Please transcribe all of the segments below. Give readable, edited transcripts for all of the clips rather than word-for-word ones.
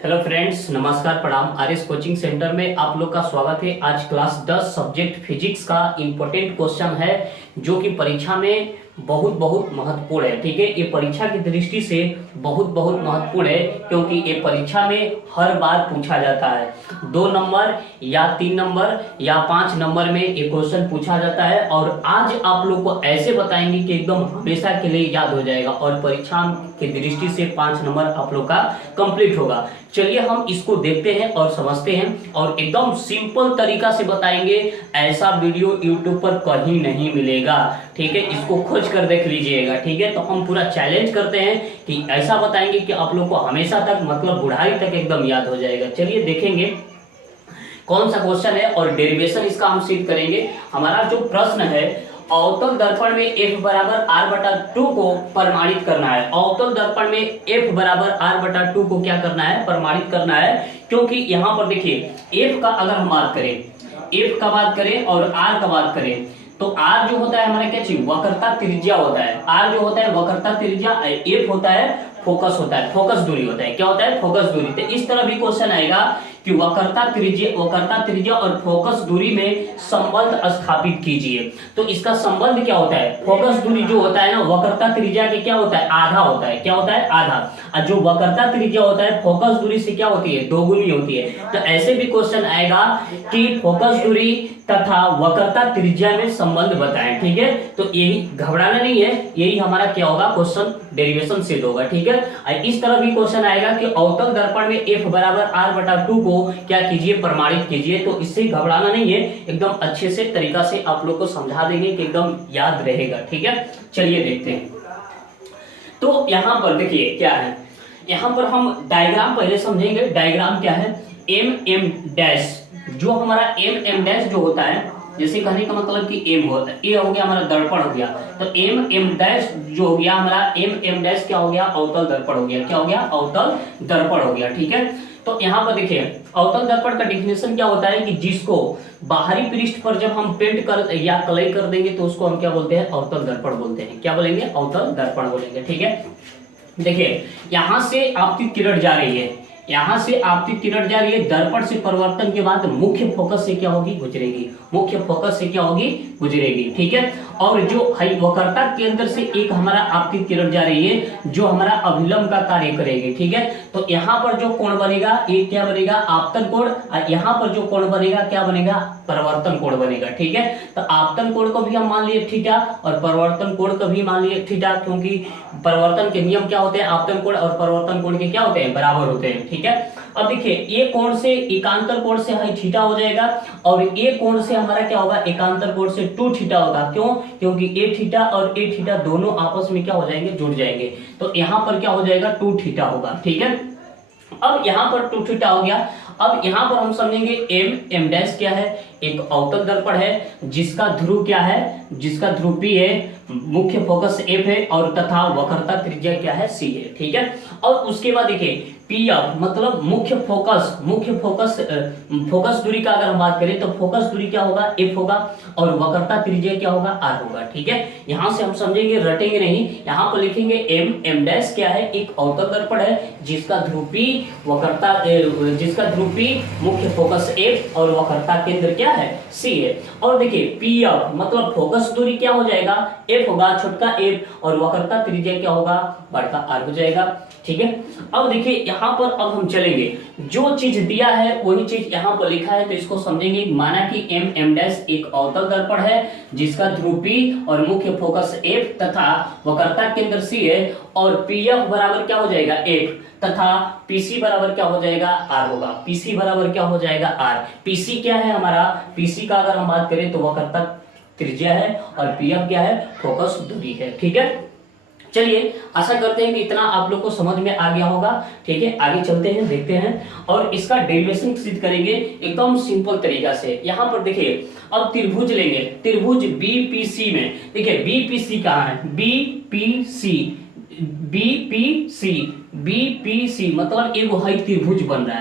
Hello friends, नमस्कार, प्रणाम। RS coaching centre में आप लोग का स्वागत है। आज क्लास 10 सब्जेक्ट फिजिक्स का इम्पोर्टेंट क्वेश्चन है जो कि परीक्षा में बहुत बहुत महत्वपूर्ण है। ठीक है, ये परीक्षा की दृष्टि से बहुत बहुत महत्वपूर्ण है क्योंकि ये परीक्षा में हर बार पूछा जाता है। 2 नंबर या 3 नंबर या 5 नंबर में ये क्वेश्चन पूछा जाता है और आज आप लोग को ऐसे बताएंगे कि एकदम हमेशा के लिए याद हो जाएगा और परीक्षा की दृष्टि से 5 नंबर आप लोग का कंप्लीट होगा। चलिए हम इसको देखते हैं और समझते हैं और एकदम सिंपल तरीका से बताएंगे। ऐसा वीडियो YouTube पर कहीं नहीं मिलेगा। ठीक है, इसको खोज कर देख लीजिएगा। ठीक है, तो हम पूरा चैलेंज करते हैं कि ऐसा बताएंगे कि आप लोग को हमेशा तक मतलब बुढ़ाई तक एकदम याद हो जाएगा। चलिए देखेंगे कौन सा क्वेश्चन है और डेरिवेशन इसका हम सिद्ध करेंगे। हमारा जो प्रश्न है, अवतल दर्पण में F बराबर R/2 को प्रमाणित करना है। अवतल दर्पण में F बराबर R/2 को क्या करना है? प्रमाणित करना है। क्योंकि यहाँ पर देखिए F का अगर हम बात करें, F का बात करें और R का बात करें तो R जो होता है हमारा क्या चीज? वक्रता त्रिज्या होता है। R जो होता है वक्रता त्रिज्या, F होता है फोकस होता है, फोकस दूरी होता है। क्या होता है? फोकस दूरी। तो इस तरह भी क्वेश्चन आएगा कि वक्रता त्रिज्या और फोकस दूरी में संबंध स्थापित कीजिए। तो इसका संबंध क्या होता है? फोकस दूरी जो होता है ना, वक्रता त्रिज्या के क्या होता है? आधा होता है। क्या होता है? आधा। और जो वक्रता त्रिज्या होता है फोकस दूरी से क्या होती है? दोगुनी होती है। तो ऐसे भी क्वेश्चन आएगा कि फोकस दूरी तथा वक्रता त्रिज्या में संबंध बताएं। ठीक है, तो यही घबराना नहीं है, यही हमारा क्या होगा? क्वेश्चन डेरिवेशन सिद्ध होगा। ठीक है, इस तरह भी क्वेश्चन आएगा कि अवतल दर्पण में F बराबर R/2 को क्या कीजिए? प्रमाणित कीजिए। तो इससे घबराना नहीं है, एकदम अच्छे से तरीका से आप लोग को समझा देंगे कि एकदम याद रहेगा। ठीक है, चलिए देखते हैं। तो यहाँ पर देखिए क्या है, यहाँ पर हम डायग्राम पहले समझेंगे। डायग्राम क्या है? M डैश, जो हमारा M डैश जो होता है, जैसे कहने का मतलब कि M होता है, ये हो गया हमारा दर्पण हो गया। तो M डैश जो हो गया हमारा M डैश क्या हो गया? अवतल दर्पण हो गया। क्या हो गया? अवतल दर्पण हो गया। ठीक है, तो यहाँ पर देखिए अवतल दर्पण का डिफिनेशन क्या होता है कि जिसको बाहरी पृष्ठ पर जब हम पेंट कर या कलई कर देंगे तो उसको हम क्या बोलते हैं? अवतल दर्पण बोलते हैं। क्या बोलेंगे? अवतल दर्पण बोलेंगे। ठीक है, देखिए यहां से आपतित किरण जा रही है, यहां से आपतित किरण जा रही है, दर्पण से परावर्तन के बाद मुख्य फोकस से क्या होगी? गुजरेगी। मुख्य फोकस से क्या होगी? गुजरेगी। ठीक है, और जो वक्रता के अंदर से एक हमारा आपतित किरण जा रही है जो हमारा अभिलंब का कार्य करेगी। ठीक है, तो यहाँ पर जो कोण बनेगा ये क्या बनेगा? आपतन कोण। और यहाँ पर जो कोण बनेगा क्या बनेगा? परावर्तन कोण बनेगा। ठीक है, तो आपतन कोण को भी हम मान लिए थीटा और परावर्तन कोण को भी मान लिए थीटा, क्योंकि परावर्तन के नियम क्या होते हैं? आपतन कोण और परावर्तन कोण के क्या होते हैं? बराबर होते हैं। ठीक है, अब देखिए ये कोण से एकांतर कोण से थीटा हो जाएगा और ये कोण से हमारा क्या होगा? एकांतर कोण से 2 थीटा होगा। क्यों? क्योंकि ए थीटा और ए थीटा दोनों आपस में क्या हो जाएंगे? जुड़ जाएंगे। तो यहाँ पर क्या हो जाएगा? 2 थीटा होगा। ठीक है, अब यहाँ पर 2 थीटा हो गया। अब यहाँ पर हम समझेंगे M डैश क्या है? एक अवतल दर्पण है जिसका ध्रुव क्या है? जिसका ध्रुव P है, मुख्य फोकस F है और तथा वक्रता त्रिज्या क्या है? C है। ठीक है, और उसके बाद देखिए PF मतलब मुख्य फोकस दूरी का अगर हम बात करें तो फोकस दूरी क्या होगा? F होगा और वक्रता त्रिज्या क्या होगा? R होगा। ठीक है, यहां से हम समझेंगे, रटेंगे नहीं। यहां पर लिखेंगे M डैश क्या है? एक अवतल दर्पण है जिसका ध्रुव P मुख्य फोकस F और वक्रता केंद्र क्या है? C है। और देखिए PF मतलब फोकस दूरी क्या हो जाएगा? F होगा, छोटका f, और वक्रता त्रिज्या क्या होगा? बड़का R हो जाएगा। ठीक है, अब देखिए यहाँ पर अब हम चलेंगे, जो चीज दिया है वही चीज यहाँ पर लिखा है तो इसको समझेंगे। माना कि M डैश एक अवतल दर्पण है जिसका ध्रुव P और मुख्य फोकस F तथा वक्रता केंद्र C है और PF बराबर क्या हो जाएगा? F तथा PC बराबर क्या हो जाएगा? R होगा। PC बराबर क्या हो जाएगा? R। PC क्या है हमारा? PC का अगर हम बात करें तो वक्रता त्रिज्या है और PF क्या है? फोकस दूरी है। ठीक है, चलिए आशा करते हैं कि इतना आप लोग को समझ में आ गया होगा। ठीक है, आगे चलते हैं, देखते हैं और इसका डेरिवेशन सिद्ध करेंगे एकदम सिंपल तरीका से। यहाँ पर देखिए अब त्रिभुज लेंगे, त्रिभुज BPC में देखिए BPC कहाँ है? BPC मतलब एक है त्रिभुज बन रहा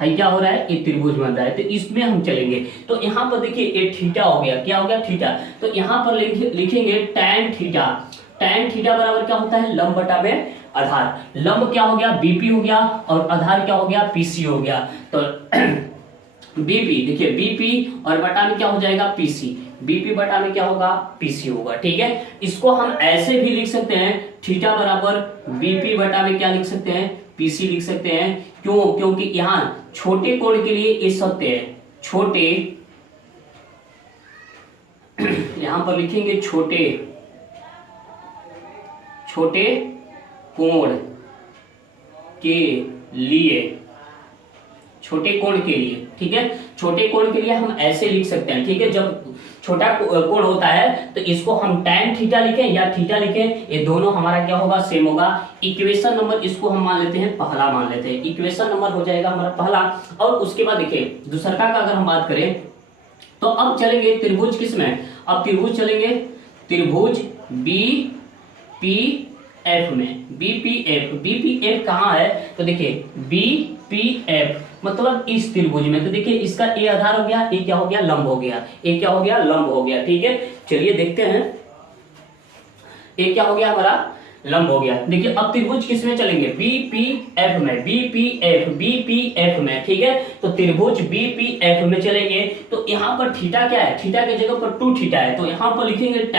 है क्या हो रहा है? एक त्रिभुज बन रहा है, तो इसमें हम चलेंगे। तो यहाँ पर देखिए ये थीटा हो गया। क्या हो गया? थीटा। तो यहाँ पर लिखेंगे tan थीटा। tan थीटा बराबर क्या होता है? लंब बटा में आधार। लंब क्या हो गया, बीपी हो गया, और आधार क्या हो गया, पीसी हो गया। तो बीपी देखिए, बीपी और बटा में क्या हो जाएगा, पीसी। बीपी बटा में क्या होगा, पीसी होगा। ठीक है, इसको हम ऐसे भी लिख सकते हैं, थीटा बराबर बीपी बटा में क्या लिख सकते हैं, पीसी लिख सकते हैं। क्यों, क्योंकि यहां छोटे कोण के लिए ये सत्य है, छोटे यहां पर लिखेंगे छोटे कोण के लिए, छोटे कोण के लिए। ठीक है, छोटे कोण के लिए हम ऐसे लिख सकते हैं। ठीक है, जब छोटा कोण होता है तो इसको हम tan थीटा लिखें या थीटा लिखें, ये दोनों हमारा क्या होगा, सेम होगा। इक्वेशन नंबर इसको हम मान लेते हैं पहला, मान लेते हैं इक्वेशन नंबर हो जाएगा हमारा पहला। और उसके बाद देखिए दूसरा का अगर हम बात करें तो अब चलेंगे त्रिभुज किस में, अब त्रिभुज चलेंगे त्रिभुज BPF में। BPF कहाँ है, तो देखिए BPF मतलब इस त्रिभुज में। तो देखिए इसका ए आधार हो गया, ये क्या हो गया, लंब हो गया, ये क्या हो गया, लंब हो गया। ठीक है, चलिए देखते हैं, ये क्या हो गया, हमारा लंब हो गया। देखिए अब त्रिभुज किस में चलेंगे, BPF में, BPF में। ठीक है, तो त्रिभुज BPF में चलेंगे तो यहाँ पर थीटा क्या है, थीटा की जगह पर 2 थीटा है, तो यहाँ पर लिखेंगे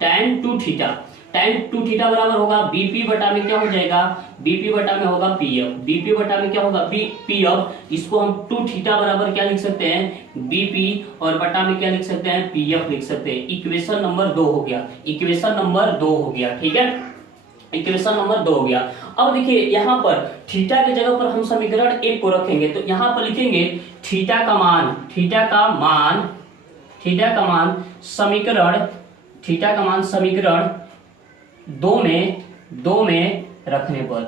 tan 2 थीटा। tan 2 थीटा बराबर होगा बीपी बटा में क्या हो जाएगा, बीपी बटा में होगा पीएफ, बीपी बटा में क्या होगा, पीएफ। इसको हम 2 थीटा बराबर क्या लिख सकते हैं, बीपी, और बटा में क्या लिख सकते हैं, पीएफ लिख सकते हैं। इक्वेशन नंबर 2 हो गया, इक्वेशन नंबर 2 हो गया। ठीक है, इक्वेशन नंबर 2 हो गया। अब देखिए यहाँ पर थीटा की जगह पर हम समीकरण 1 को रखेंगे, तो यहाँ पर लिखेंगे थीटा का मान समीकरण 2 में रखने पर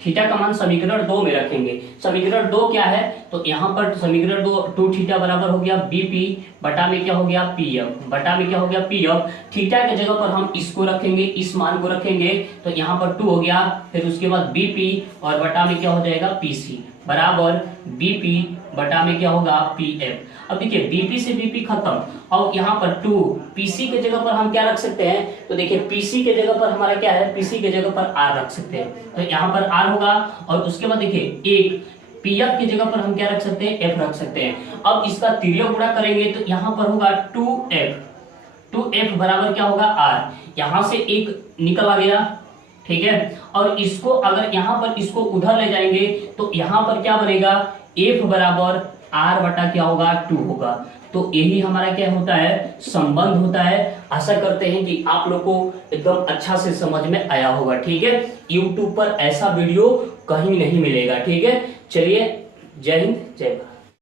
थीटा का मान समीकरण 2 में रखेंगे। समीकरण 2 क्या है, तो यहाँ पर समीकरण 2 थीटा बराबर हो गया बीपी बटा में क्या हो गया, पीएफ, बटा में क्या हो गया, पीएफ। थीटा की जगह पर हम इसको रखेंगे, इस मान को रखेंगे, तो यहाँ पर 2 हो गया। फिर उसके बाद बीपी और बटा में क्या हो जाएगा, पीसी बराबर बीपी बटा में क्या होगा, पीएफ। अब देखिए बीपी से बीपी खत्म, और यहाँ पर 2 पीसी के जगह पर हम क्या रख सकते हैं, तो देखिए पीसी के जगह पर हमारा क्या है, पीसी के जगह पर आर रख सकते हैं, तो यहाँ पर आर होगा। और उसके बाद देखिए एक पीएफ की जगह पर हम क्या रख सकते हैं, एफ रख सकते हैं। अब इसका तिर्यक गुणा करेंगे तो यहाँ पर होगा 2f बराबर क्या होगा, आर। यहाँ से एक निकल आ गया, ठीक है। और इसको अगर यहाँ पर इसको उधर ले जाएंगे तो यहाँ पर क्या बनेगा, f बराबर r बटा क्या होगा, 2 होगा। तो यही हमारा क्या होता है, संबंध होता है। आशा करते हैं कि आप लोग को एकदम अच्छा से समझ में आया होगा। ठीक है, YouTube पर ऐसा वीडियो कहीं नहीं मिलेगा। ठीक है, चलिए, जय हिंद, जय भारत।